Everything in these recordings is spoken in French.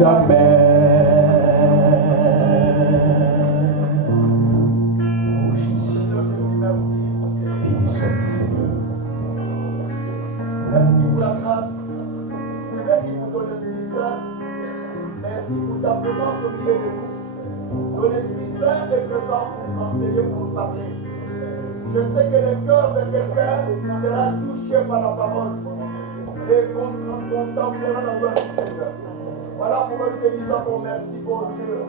jamais. Oh Jésus, béni soit-il Seigneur. Merci pour la grâce, merci pour ton Esprit Saint, merci pour ta présence au milieu de nous. Ton Esprit Saint est présent pour nous enseigner, pour nous parler. Je sais que le cœur de quelqu'un sera touché par la parole et contemplera la gloire du Seigneur. Voilà pourquoi nous te disons ton merci, bon Dieu.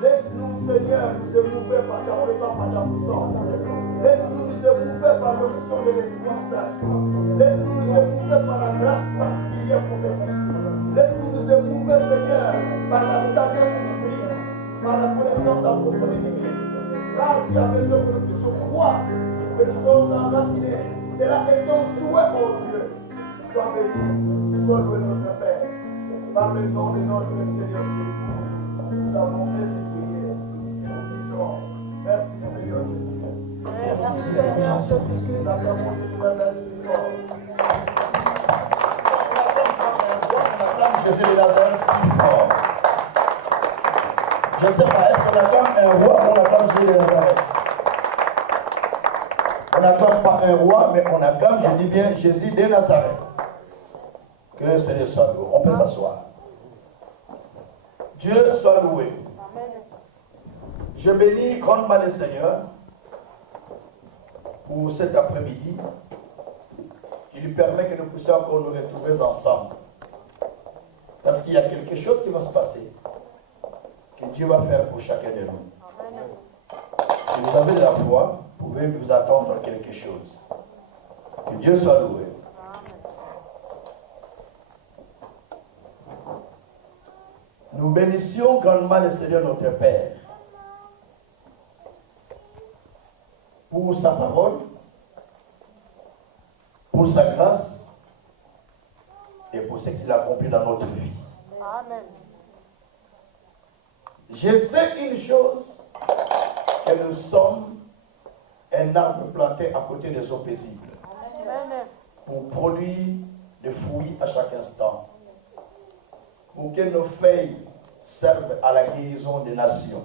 Laisse-nous, Seigneur, nous éprouver par ta présence, par ta puissance. Laisse-nous nous éprouver par l'onction de l'Esprit Saint. Laisse-nous nous éprouver par la grâce particulière prophétique. Laisse-nous nous éprouver, Seigneur, par la sagesse biblique, par la connaissance approfondie du Christ. Car tu as besoin que nous puissions croire que nous sommes enracinés. Cela est ton souhait, oh Dieu. Sois béni, sois loué notre Père. Par le nom de notre Seigneur Jésus, nous avons ainsi prié. Nous disons, merci Seigneur Jésus. Merci Seigneur Jésus. Nous acclamons Jésus de la plus fort. Jésus de Nazareth plus fort. Je ne sais pas, est-ce qu'on acclame un roi ou on acclame Jésus de Nazareth? On n'acclame pas un roi, mais on acclame, je dis bien, Jésus de Nazareth. Que le Seigneur soit loué. On peut s'asseoir. Dieu soit loué. Je bénis grandement le Seigneur pour cet après-midi qui lui permet que nous puissions encore nous retrouver ensemble. Parce qu'il y a quelque chose qui va se passer, que Dieu va faire pour chacun de nous. Si vous avez de la foi, vous pouvez vous attendre à quelque chose. Que Dieu soit loué. Nous bénissions grandement le Seigneur notre Père pour sa parole, pour sa grâce et pour ce qu'il a accompli dans notre vie. Amen. Je sais une chose, que nous sommes un arbre planté à côté des eaux paisibles Amen. pour produire des fruits à chaque instant, pour que nos feuilles servent à la guérison des nations.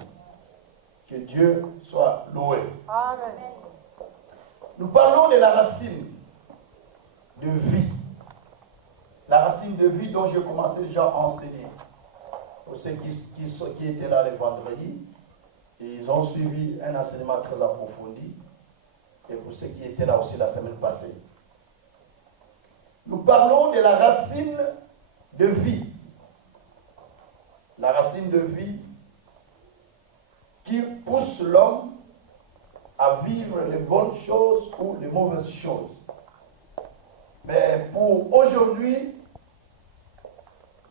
Que Dieu soit loué. Amen. Nous parlons de la racine de vie. La racine de vie dont j'ai commencé déjà à enseigner. Pour ceux qui étaient là le vendredi, ils ont suivi un enseignement très approfondi. Et pour ceux qui étaient là aussi la semaine passée. Nous parlons de la racine de vie. La racine de vie qui pousse l'homme à vivre les bonnes choses ou les mauvaises choses. Mais pour aujourd'hui,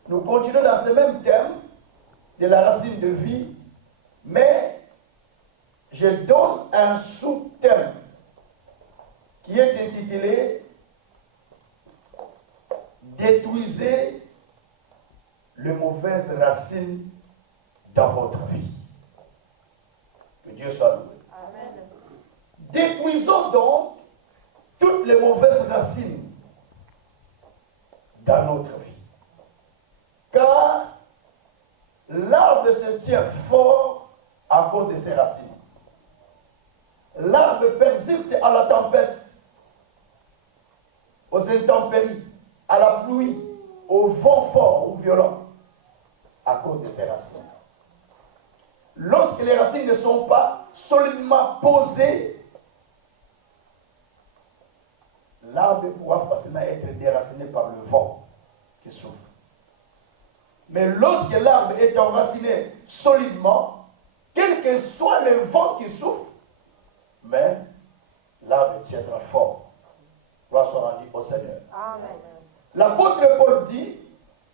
nous continuons dans ce même thème de la racine de vie, mais je donne un sous-thème qui est intitulé « Détruisez les mauvaises racines dans votre vie ». Que Dieu soit loué. Amen. Détruisons donc toutes les mauvaises racines dans notre vie. Car l'arbre se tient fort à cause de ses racines. L'arbre persiste à la tempête, aux intempéries, à la pluie, au vent fort ou violent, à cause de ses racines. Lorsque les racines ne sont pas solidement posées, l'arbre pourra facilement être déraciné par le vent qui souffle. Mais lorsque l'arbre est enraciné solidement, quel que soit le vent qui souffle, mais l'arbre tiendra fort. Gloire soit rendue au Seigneur. Amen. L'apôtre Paul dit,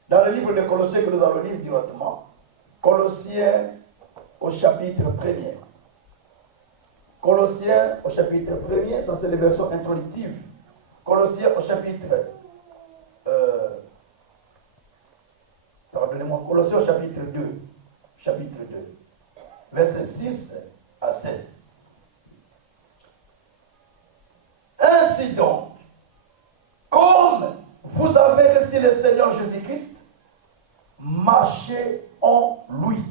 dans le livre de Colossiens que nous allons lire directement, Colossiens au chapitre 1er. Colossiens au chapitre 1er, ça c'est les versions introductives. Colossiens au chapitre, Colossiens au chapitre 2, versets 6 à 7. Ainsi donc, comme vous avez reçu le Seigneur Jésus-Christ, marcher en lui,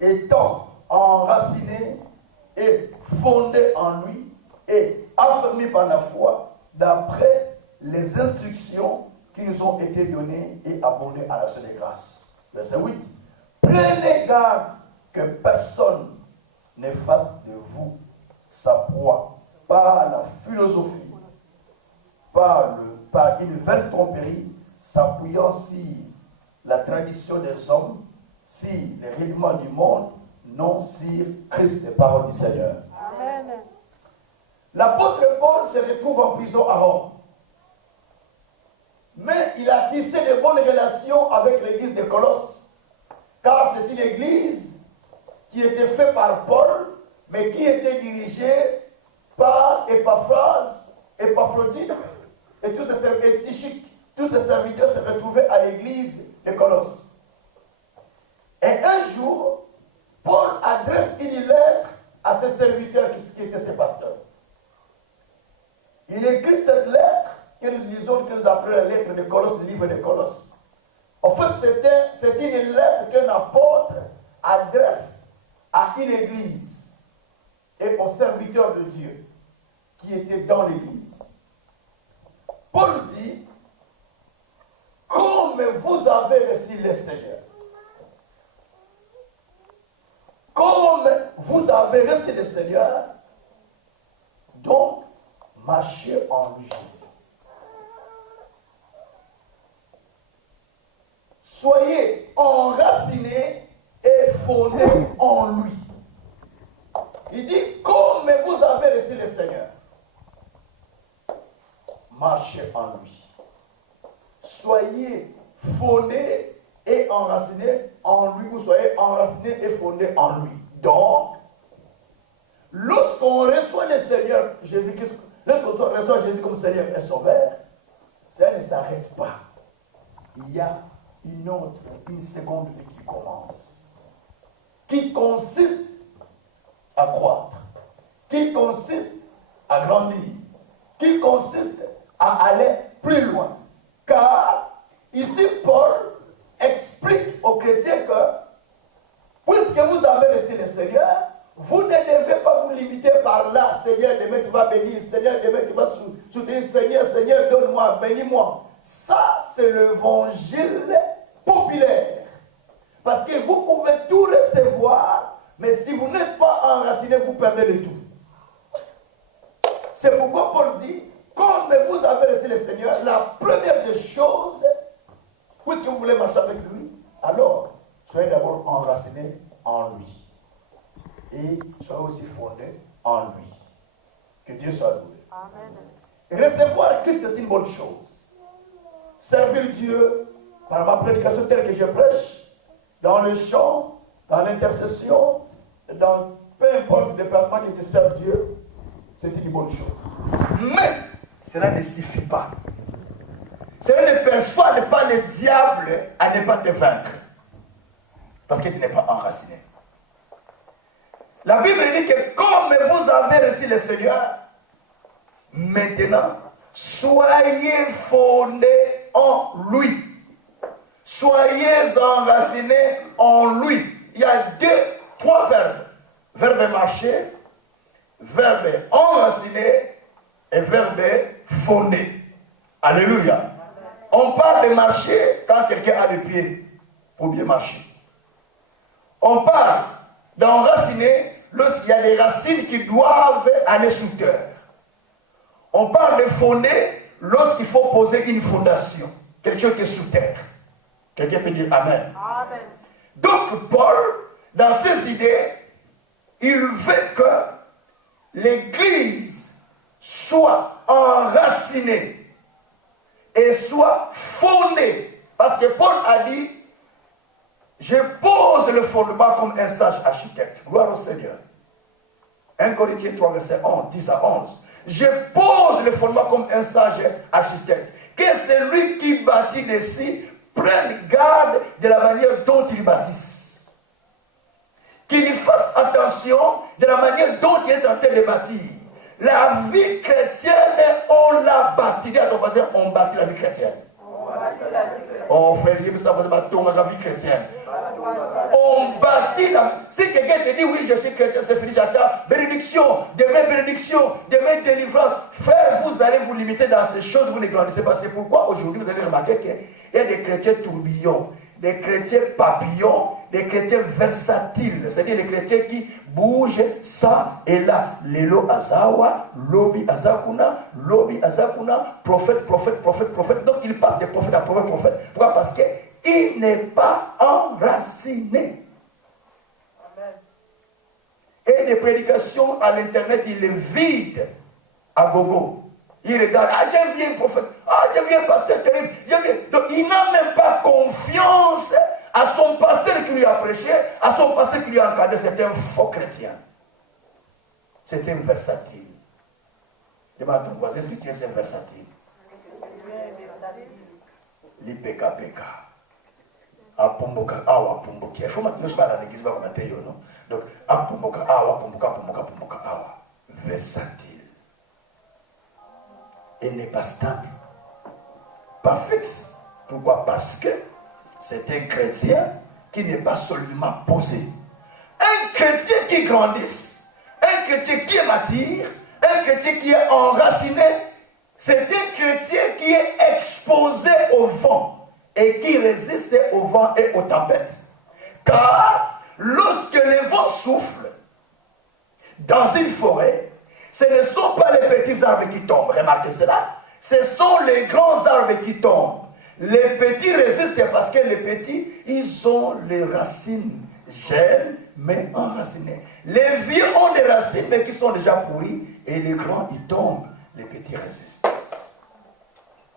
étant enraciné et fondé en lui et affermi par la foi d'après les instructions qui nous ont été données et abondées à l'action des grâces. Verset 8. Prenez garde que personne ne fasse de vous sa proie par la philosophie, par une vaine tromperie, s'appuyant sur la tradition des hommes, sur les rudiments du monde, non sur Christ, les paroles du Seigneur. Amen. L'apôtre Paul se retrouve en prison à Rome. Mais il a tissé de bonnes relations avec l'église de Colosse, car c'est une église qui était faite par Paul, mais qui était dirigée par Épaphrodite et tous ces serviteurs se retrouvaient à l'église de Colosse. Et un jour, Paul adresse une lettre à ses serviteurs qui étaient ses pasteurs. Il écrit cette lettre que nous lisons, que nous appelons la lettre de Colosse, le livre de Colosse. En fait, c'est une lettre qu'un apôtre adresse à une église et aux serviteurs de Dieu qui étaient dans l'église. Paul dit, comme vous avez reçu le Seigneur, comme vous avez reçu le Seigneur, donc marchez en lui Jésus. Soyez enracinés et fondés en lui. Il dit, comme vous avez reçu le Seigneur, marchez en lui. Soyez fondés et enracinés en lui, vous soyez enracinés et fondés en lui. Donc, lorsqu'on reçoit le Seigneur Jésus-Christ, lorsqu'on reçoit Jésus comme Seigneur et Sauveur, ça ne s'arrête pas. Il y a une seconde vie qui commence, qui consiste à croître, qui consiste à grandir, qui consiste à aller plus loin. Car ici, Paul explique aux chrétiens que, puisque vous avez reçu le Seigneur, vous ne devez pas vous limiter par là. Seigneur, demain tu vas bénir. Seigneur, demain tu vas soutenir. Seigneur, Seigneur, donne-moi, bénis-moi. Ça, c'est l'évangile populaire. Parce que vous pouvez tout recevoir, mais si vous n'êtes pas enraciné, vous perdez le tout. C'est pourquoi Paul dit, comme vous avez reçu le Seigneur, la première des choses, puisque vous voulez marcher avec lui, alors, soyez d'abord enracinés en lui. Et soyez aussi fondés en lui. Que Dieu soit loué. Amen. Recevoir Christ est une bonne chose. Servir Dieu par ma prédication telle que je prêche, dans le chant, dans l'intercession, dans peu importe le département qui te sert Dieu, c'est une bonne chose. Mais cela ne suffit pas. Cela ne persuade pas le diable à ne pas te vaincre. Parce que tu n'es pas enraciné. La Bible dit que comme vous avez reçu le Seigneur, maintenant, soyez fondés en lui. Soyez enracinés en lui. Il y a trois verbes. Verbe marcher, verbe enraciner et verbe fonder. Alléluia. On parle de marcher quand quelqu'un a les pieds pour bien marcher. On parle d'enraciner lorsqu'il y a des racines qui doivent aller sous terre. On parle de fonder lorsqu'il faut poser une fondation, quelque chose qui est sous terre. Quelqu'un peut dire Amen. Amen. Donc Paul, dans ses idées, il veut que l'Église soit enracinée et soit fondée. Parce que Paul a dit, je pose le fondement comme un sage architecte. Gloire au Seigneur. 1 Corinthiens 3, verset 11, 10 à 11. Je pose le fondement comme un sage architecte. Que celui qui bâtit dessus prenne garde de la manière dont il bâtisse. Qu'il fasse attention de la manière dont il est en train de bâtir. La vie chrétienne, on l'a bâtie. Dis à ton voisin, on bâtit la vie chrétienne. Oh frère, je veux savoir la vie chrétienne. On bâtit Si quelqu'un te dit oui, je suis chrétien, c'est fini, j'attends. Bénédiction, demain délivrance. Frère, vous allez vous limiter dans ces choses, vous ne grandissez pas. C'est pourquoi aujourd'hui vous allez remarquer qu'il y a des chrétiens tourbillons, des chrétiens papillons, des chrétiens versatiles, c'est-à-dire les chrétiens qui bougent ça et là. Lelo azawa, lobi azakuna, prophète. Donc il passe de prophète à prophète. Pourquoi? Parce qu'il n'est pas enraciné. Amen. Et les prédications à l'internet, il est vide à gogo. Il regarde, je viens prophète, je viens pasteur terrible, Donc il n'a même pas confiance à son pasteur qui lui a prêché, à son pasteur qui lui a encadré. C'est un faux chrétien. C'est un versatile. Demande à ton voisin, est-ce que tu es un versatile? L'IPKPK. Apumboka, awa, pumboki. Il faut maintenant je parle à l'église, non? Donc, apumboka, awa, pumboka, awa. Versatile. Il n'est pas stable, pas fixe. Pourquoi? Parce que c'est un chrétien qui n'est pas seulement posé. Un chrétien qui grandisse, un chrétien qui est mature, un chrétien qui est enraciné, c'est un chrétien qui est exposé au vent et qui résiste au vent et aux tempêtes. Car lorsque le vent souffle dans une forêt, ce ne sont pas les petits arbres qui tombent, remarquez cela. Ce sont les grands arbres qui tombent. Les petits résistent parce que les petits, ils ont les racines jeunes, mais enracinées. Les vieux ont des racines, mais qui sont déjà pourries. Et les grands, ils tombent. Les petits résistent.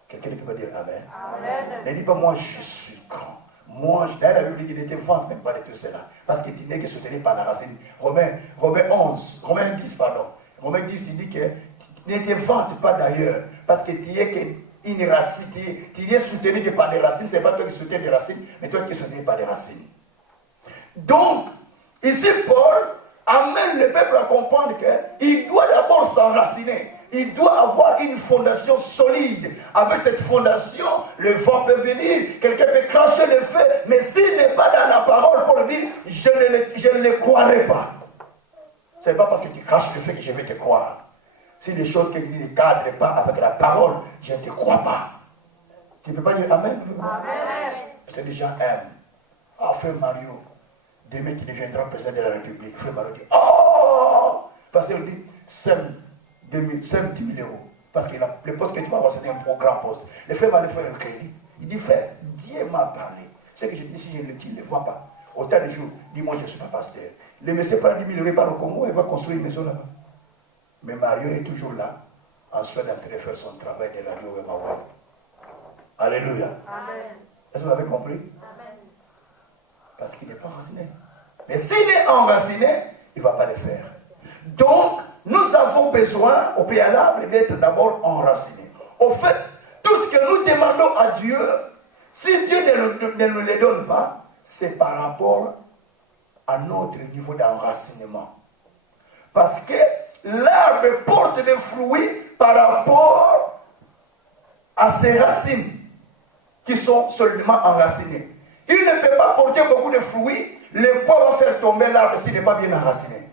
Quelqu'un ne peut pas dire Amen. Amen. Ne dis pas, moi, je suis grand. Moi, d'ailleurs, la Bible dit qu'il était vente, même pas de tout cela. Parce que tu n'es que soutenu par la racine. Romains 10, pardon. Romains 10, il dit que tu ne te vantes pas d'ailleurs, parce que tu es qu'une racine, tu es soutenu que par des racines, ce n'est pas toi qui soutiens des racines, mais toi qui es soutenu par des racines. Donc, ici, Paul amène le peuple à comprendre qu'il doit d'abord s'enraciner. Il doit avoir une fondation solide. Avec cette fondation, le vent peut venir, quelqu'un peut cracher le feu, mais s'il n'est pas dans la parole, Paul dit, je ne le croirai pas. Ce n'est pas parce que tu craches le fait que je vais te croire. Si les choses que tu ne cadrent pas avec la parole, je ne te crois pas. Tu ne peux pas dire Amen? Amen. Parce que les gens aiment. Ah, frère Mario, demain tu deviendras président de la République. Frère Mario dit, oh! Parce qu'il dit, sème 10 000 euros. Parce que le poste que tu vas avoir, c'est un grand poste. Le frère va aller faire un crédit. Il dit, frère, Dieu m'a parlé. Ce que je dis, si je ne le vois pas, autant de jours, dis-moi, je ne suis pas pasteur. Le monsieur prend 10 000 euros par au Congo, il va construire une maison là-bas. Mais Mario est toujours là, en train de faire son travail de radio et Mawa. Alléluia. Amen. Est-ce que vous avez compris? Amen. Parce qu'il n'est pas enraciné. Mais s'il est enraciné, il ne va pas le faire. Donc, nous avons besoin, au préalable, d'être d'abord enracinés. Au fait, tout ce que nous demandons à Dieu, si Dieu ne nous le donne pas, c'est par rapport à notre niveau d'enracinement. Parce que l'arbre porte des fruits par rapport à ses racines qui sont seulement enracinées. Il ne peut pas porter beaucoup de fruits, le poids va faire tomber l'arbre s'il n'est pas bien enraciné.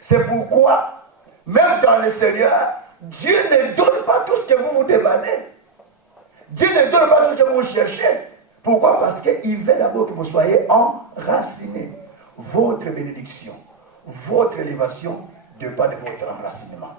C'est pourquoi, même dans le Seigneur, Dieu ne donne pas tout ce que vous demandez. Dieu ne donne pas tout ce que vous cherchez. Pourquoi? Parce qu'il veut d'abord que vous soyez enracinés. Votre bénédiction, votre élévation dépend de votre enracinement.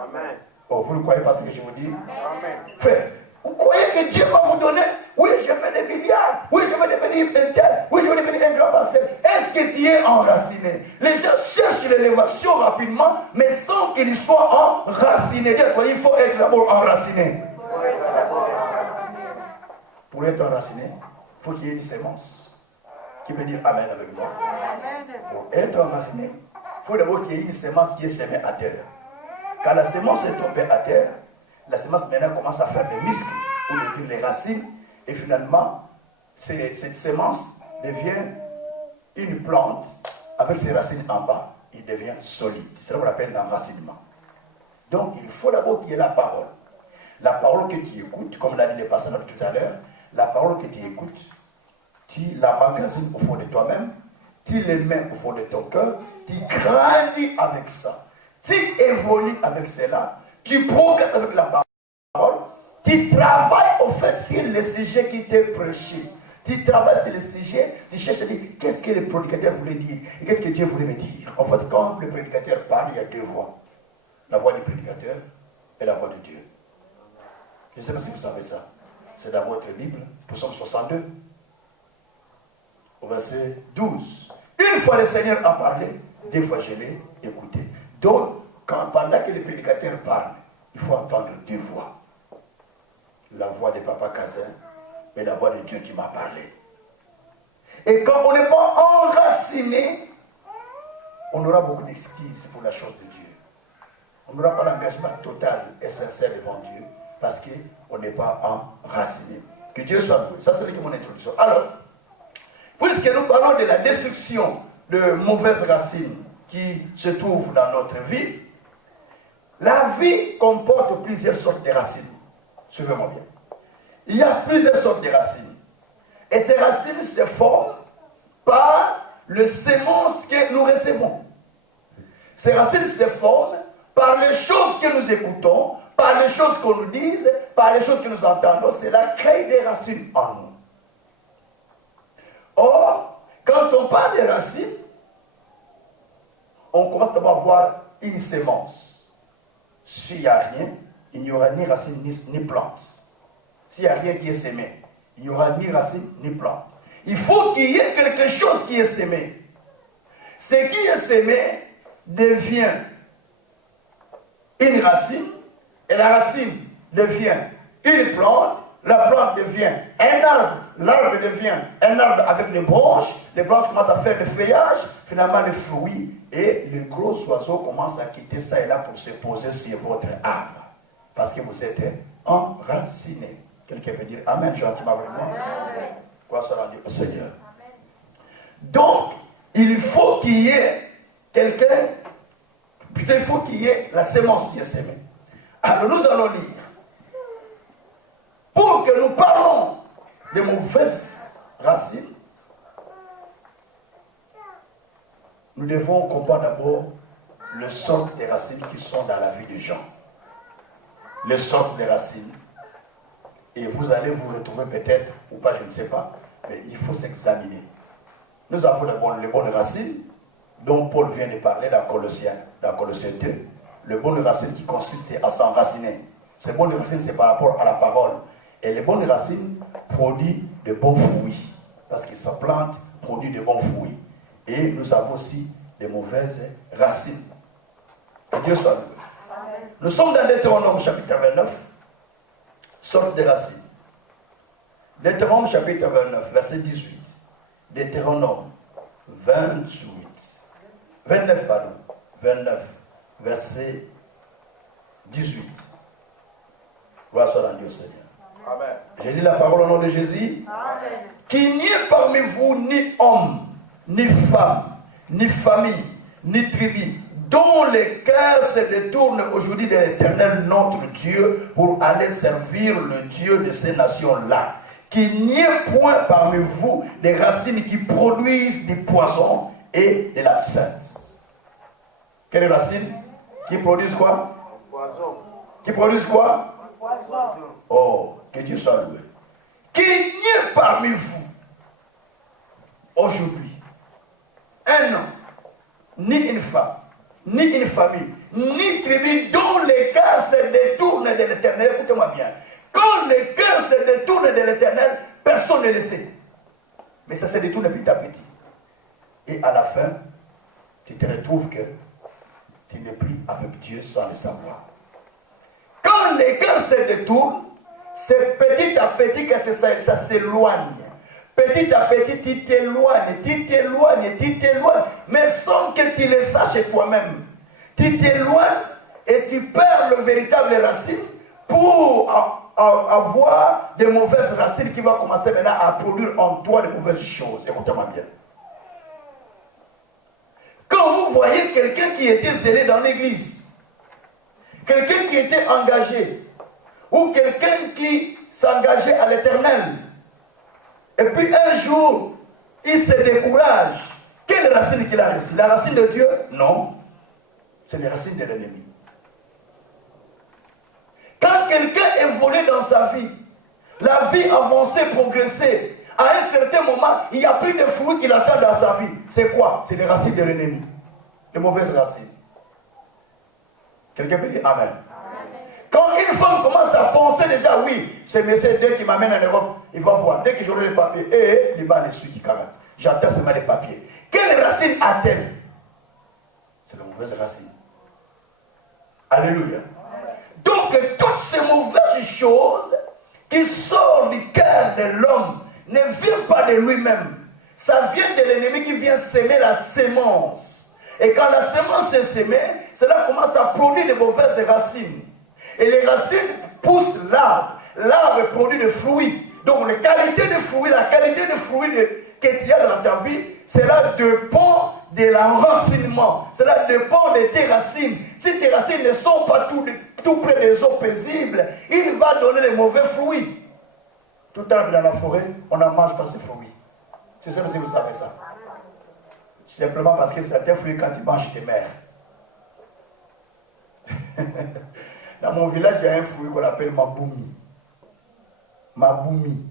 Amen. Oh, vous ne croyez pas ce que je vous dis? Amen. Frère, vous croyez que Dieu va vous donner? Oui, je fais des milliards. Oui, je vais devenir un tel. Oui, je vais devenir un grand pasteur. Est-ce que tu es enraciné? Les gens cherchent l'élévation rapidement, mais sans qu'ils soient enracinés. Il faut être d'abord enraciné. Pour être enraciné, il faut qu'il y ait une sémence. Qui veut dire Amen avec moi? Amen. Pour être enraciné, il faut d'abord qu'il y ait une sémence qui est semée à terre. Quand la sémence est tombée à terre, la sémence maintenant commence à faire des muscles, ou des racines, et finalement, cette sémence devient une plante avec ses racines en bas. Il devient solide. C'est ce qu'on appelle l'enracinement. Donc, il faut d'abord qu'il y ait la parole. La parole que tu écoutes, comme l'a dit les pasteurs tout à l'heure, la parole que tu écoutes, tu la magasines au fond de toi-même, tu les mets au fond de ton cœur, tu grandis avec ça, tu évolues avec cela, tu progresses avec la parole, tu travailles au fait sur le sujet qui t'est prêché. Tu travailles sur le sujet, tu cherches à dire qu'est-ce que le prédicateur voulait dire et qu'est-ce que Dieu voulait me dire. En fait, quand le prédicateur parle, il y a deux voix. La voix du prédicateur et la voix de Dieu. Je ne sais pas si vous savez ça. C'est dans votre Bible, Psaume 62, au verset 12. Une fois le Seigneur a parlé, deux fois je l'ai écouté. Donc, pendant que le prédicateur parle, il faut entendre deux voix. La voix de Papa Kazin et la voix de Dieu qui m'a parlé. Et quand on n'est pas enraciné, on aura beaucoup d'excuses pour la chose de Dieu. On n'aura pas l'engagement total et sincère devant Dieu parce qu'on n'est pas enraciné. Que Dieu soit loué. Ça, c'est mon introduction. Alors, puisque nous parlons de la destruction de mauvaises racines qui se trouvent dans notre vie, la vie comporte plusieurs sortes de racines. Suivez-moi bien. Il y a plusieurs sortes de racines. Et ces racines se forment par le sémence que nous recevons. Ces racines se forment par les choses que nous écoutons, par les choses qu'on nous dise, par les choses que nous entendons. Cela crée des racines en nous. Or, quand on parle des racines, on commence d'abord à voir une sémence. S'il n'y a rien, il n'y aura ni racine ni plante. S'il n'y a rien qui est sémé, il n'y aura ni racine ni plante. Il faut qu'il y ait quelque chose qui est sémé. Ce qui est sémé devient une racine, et la racine devient une plante, la plante devient un arbre, l'arbre devient un arbre avec des branches commencent à faire des feuillages, finalement les fruits, et les gros oiseaux commencent à quitter ça et là pour se poser sur votre arbre, parce que vous êtes enracinés. Quelqu'un peut dire Amen gentiment avec moi. Quoi soit rendu au Seigneur. Amen. Donc, il faut qu'il y ait quelqu'un, plutôt il faut qu'il y ait la sémence qui est sémée. Alors nous allons lire. Pour que nous parlons de mauvaises racines, nous devons comprendre d'abord les sortes de racines qui sont dans la vie des gens. Les sortes de racines. Et vous allez vous retrouver peut-être, ou pas, je ne sais pas, mais il faut s'examiner. Nous avons les bonnes racines, dont Paul vient de parler dans Colossiens 2. Les bonnes racines qui consistent à s'enraciner. Ces bonnes racines, c'est par rapport à la parole. Et les bonnes racines produisent de bons fruits. Parce qu'ils se plantent, produisent de bons fruits. Et nous avons aussi des mauvaises racines. Que Dieu soit loué. Nous sommes dans Deutéronome chapitre 29. Sorte de racines. Deutéronome chapitre 29, verset 18. Deutéronome 29, verset 18. Gloire soit rendu au Seigneur. Amen. J'ai dit la parole au nom de Jésus. Amen. Qu'il n'y ait parmi vous ni homme, ni femme, ni famille, ni tribu, dont les cœurs se détournent aujourd'hui de l'Éternel notre Dieu pour aller servir le Dieu de ces nations-là. Qu'il n'y ait point parmi vous des racines qui produisent du poison et de l'absinthe. Quelles racines? Qui produisent quoi? Poison. Qui produisent quoi? Poison. Oh, que Dieu soit loué. Qu'il n'y ait parmi vous aujourd'hui un homme, ni une femme, ni une famille, ni tribu dont les cœurs se détournent de l'Éternel. Écoutez-moi bien. Quand les cœurs se détournent de l'Éternel, personne ne le sait. Mais ça se détourne petit à petit. Et à la fin, tu te retrouves que tu n'es plus avec Dieu sans le savoir. Quand les cœurs se détournent, c'est petit à petit que ça s'éloigne. Petit à petit, tu t'éloignes, mais sans que tu le saches toi-même. Tu t'éloignes et tu perds le véritable racine pour avoir des mauvaises racines qui vont commencer maintenant à produire en toi de mauvaises choses. Écoutez-moi bien. Quand vous voyez quelqu'un qui était zélé dans l'église, quelqu'un qui était engagé, Ou quelqu'un qui s'engageait à l'Éternel. Et puis un jour, il se décourage. Quelle racine qu'il a reçue? La racine de Dieu? Non. C'est les racines de l'ennemi. Quand quelqu'un évolue dans sa vie, la vie avancée, progressée, à un certain moment, il n'y a plus de fruits qu'il attend dans sa vie. C'est quoi? C'est les racines de l'ennemi. Les mauvaises racines. Quelqu'un peut dire Amen. Quand une femme commence à penser déjà, oui, c'est monsieur dès qu'il m'amène en Europe, il va voir, dès que j'aurai les papiers, les balles les suites qui caractère. J'attends seulement les papiers. Quelle racine a-t-elle? C'est la mauvaise racine. Alléluia. Donc, toutes ces mauvaises choses qui sortent du cœur de l'homme ne viennent pas de lui-même. Ça vient de l'ennemi qui vient semer la sémence. Et quand la sémence est semée, cela commence à produire de mauvaises racines. Et les racines poussent l'arbre. L'arbre produit des fruits. Donc, la qualité des fruits que tu as dans ta vie, cela dépend de l'enracinement. Cela dépend de tes racines. Si tes racines ne sont pas tout près des eaux paisibles, il va donner des mauvais fruits. Tout arbre dans la forêt, on n'en mange pas ces fruits. Je sais pas si vous savez ça. Simplement parce que certains fruits, quand tu manges, tes mères. Dans mon village, il y a un fruit qu'on appelle maboumi. Maboumi.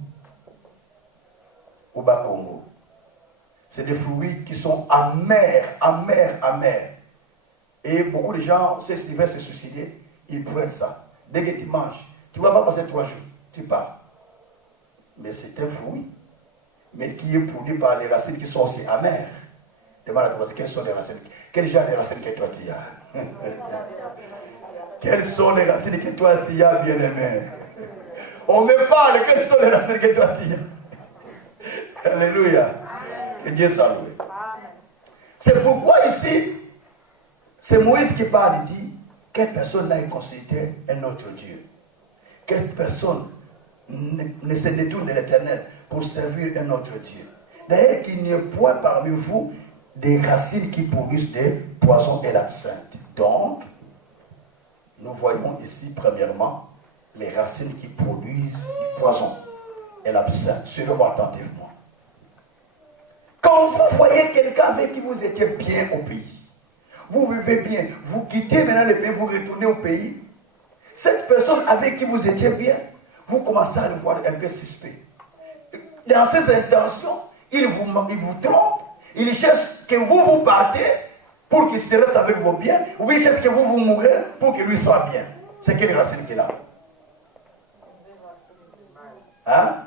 Au Bas-Congo. C'est des fruits qui sont amers. Et beaucoup de gens, s'ils veulent se suicider, ils prennent ça. Dès que tu manges, tu ne vas pas passer 3 jours, tu pars. Mais c'est un fruit, mais qui est produit par les racines qui sont aussi amères. Demande à toi, quelles sont les racines? Quel genre de racines que toi tu as? Quelles sont les racines que toi tu as, bien-aimé? On me parle, quelles sont les racines que toi tu as? Alléluia. Que Dieu soit loué. C'est pourquoi ici, c'est Moïse qui parle, il dit, quelle personne n'a consulté un autre Dieu? Quelle personne ne se détourne de l'Éternel pour servir un autre Dieu? D'ailleurs, qu'il n'y ait point parmi vous des racines qui produisent des poisons et l'absinthe. Donc, nous voyons ici, premièrement, les racines qui produisent du poison et l'absinthe. Suivez-moi attentivement. Quand vous voyez quelqu'un avec qui vous étiez bien au pays, vous vivez bien, vous quittez maintenant le pays, vous retournez au pays, cette personne avec qui vous étiez bien, vous commencez à le voir un peu suspect. Dans ses intentions, il vous trompe, il cherche que vous partez pour qu'il se reste avec vos biens, ou il cherche que vous mourrez pour que lui soit bien. C'est quelle racine qu'il a? Hein?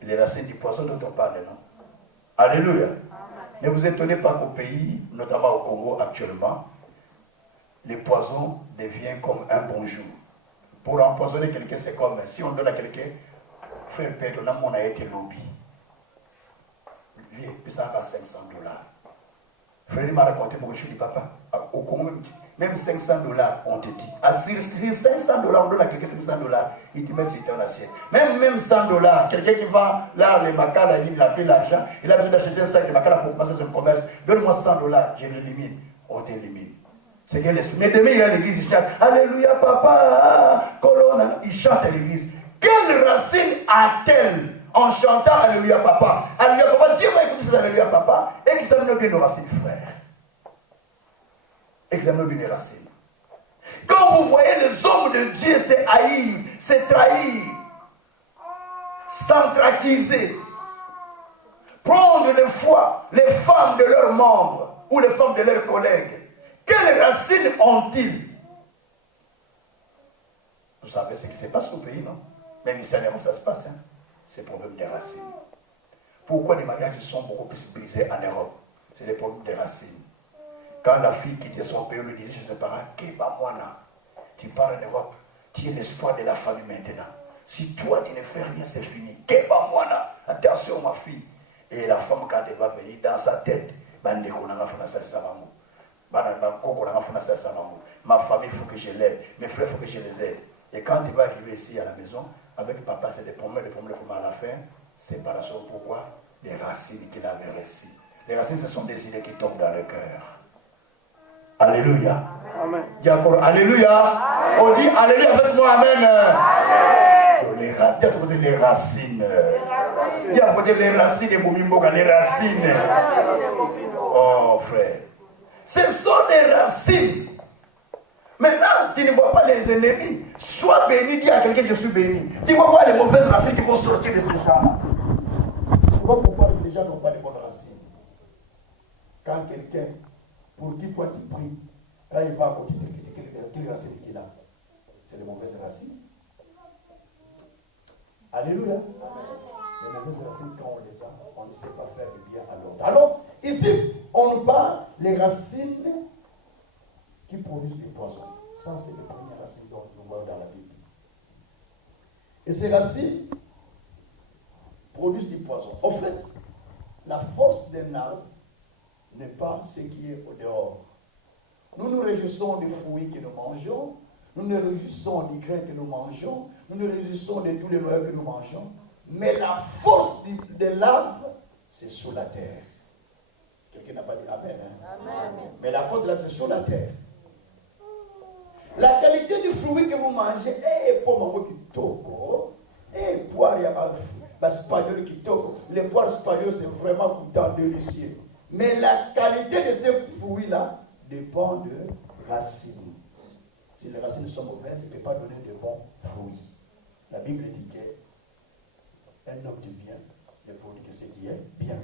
Les racines du poisson dont on parle, non? Alléluia. Ne vous étonnez pas qu'au pays, notamment au Congo actuellement, le poison devient comme un bonjour. Pour empoisonner quelqu'un, c'est comme si on donne à quelqu'un, frère Père, on a été lobby. Viens, puis ça va $500. Frère, il m'a raconté beaucoup de choses, papa. Au Congo, même $500, on te dit. Si $500, on donne à quelqu'un $500, il te met sur ton assiette. Même $100, quelqu'un qui va là, les macas, il a pris l'argent, il a besoin d'acheter un sac de macas pour commencer son commerce. Donne-moi $100, je l'élimine. On t'élimine. C'est bien l'esprit. Mais demain, il est à l'église, il chante Alléluia, papa, colonne. Il chante à l'église. Quelle racine a-t-elle en chantant Alléluia, papa? Alléluia, papa, Dieu m'a écouté cet Alléluia, papa. Examinez bien nos racines, frère. Examinez bien les racines. Quand vous voyez les hommes de Dieu se haïr, se trahir, s'entraquiser, prendre des fois les femmes de leurs membres ou les femmes de leurs collègues, quelles racines ont-ils? Vous savez ce qui se passe au pays, non? Même ici, ça se passe. Hein? C'est le problème des racines. Pourquoi les mariages sont beaucoup plus brisés en Europe? C'est le problème des racines. Quand la fille quitte son pays, on lui dit, je sais pas, tu pars en Europe, tu es l'espoir de la famille maintenant. Si toi, tu ne fais rien, c'est fini. Attention, ma fille. Et la femme, quand elle va venir, dans sa tête, ma famille, il faut que je l'aide. Mes frères, il faut que je les aide. Et quand il va arriver ici à la maison, avec papa, c'est des problèmes, à la fin, séparation. Pourquoi? Les racines qu'il avait reçues. Les racines, ce sont des idées qui tombent dans le cœur. Alléluia. Amen. Dis encore Alléluia. On dit Alléluia avec moi, Amen. Amen. Les racines, les racines. Dis à côté les racines de Mumimboga, les racines. Oh frère. Ce sont des racines. Maintenant, tu ne vois pas les ennemis. Sois béni, dis à quelqu'un je suis béni. Tu vas voir les mauvaises racines qui vont sortir de ces gens-là. Je vois pourquoi les gens n'ont pas de bonnes racines. Quand quelqu'un, pour qui toi tu pries, quand il va à côté de quelle racine qu'il a? C'est les mauvaises racines. Alléluia. Les mauvaises racines, quand on les a, on ne sait pas faire du bien à l'autre. Alors, ici, on nous parle des racines qui produisent des poisons. Ça, c'est les premières racines dont nous voyons dans la Bible. Et ces racines produisent du poison. En fait, la force d'un arbre n'est pas ce qui est au dehors. Nous nous réjouissons des fruits que nous mangeons, nous nous réjouissons des grains que nous mangeons, nous nous réjouissons de tous les noyaux que nous mangeons, mais la force de l'arbre, c'est sous la terre. Quelqu'un n'a pas dit Amen, hein? Amen. Mais la force de l'arbre, c'est sous la terre. La qualité du fruit que vous mangez est pour moi qui toko, et poire, il y a un spagnol qui toko. Les poires espagnoles, c'est vraiment goûtant, délicieux. Mais la qualité de ces fruits-là dépend de racines. Si les racines sont mauvaises, il ne peut pas donner de bons fruits. La Bible dit qu'un homme de bien ne produit que ce qui est bien.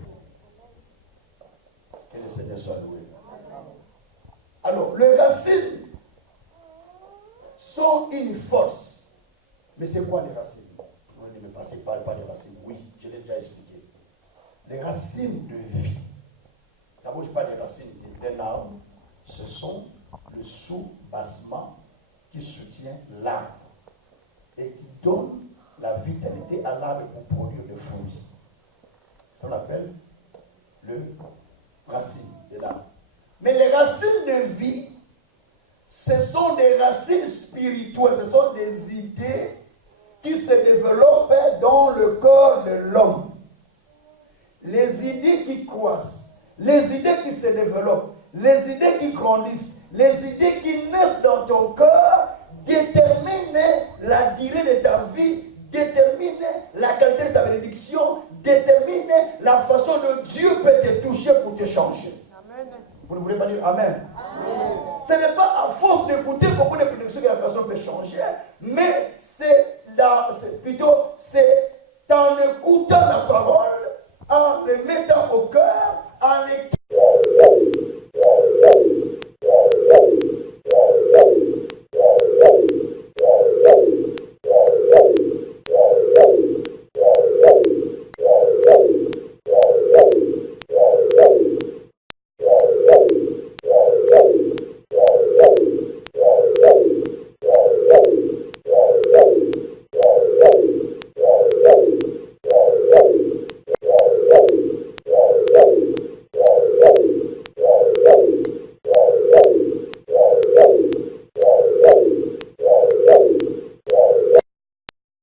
Que le Seigneur soit loué. Alors, les racines sont une force. Mais c'est quoi les racines? Vous ne me passez pas des racines. Oui, je l'ai déjà expliqué. Les racines de vie. D'abord, je parle des racines d'un arbre. Ce sont le sous-bassement qui soutient l'arbre et qui donne la vitalité à l'arbre pour produire le fruit. Ça s'appelle le racine de l'arbre. Mais les racines de vie, ce sont des racines spirituelles, ce sont des idées qui se développent dans le corps de l'homme. Les idées qui croissent, les idées qui se développent, les idées qui grandissent, les idées qui naissent dans ton cœur déterminent la durée de ta vie, déterminent la qualité de ta bénédiction, déterminent la façon dont Dieu peut te toucher pour te changer. Amen. Vous ne voulez pas dire Amen? Amen. Ce n'est pas à force d'écouter beaucoup de prédictions que la personne peut changer, mais c'est en écoutant la parole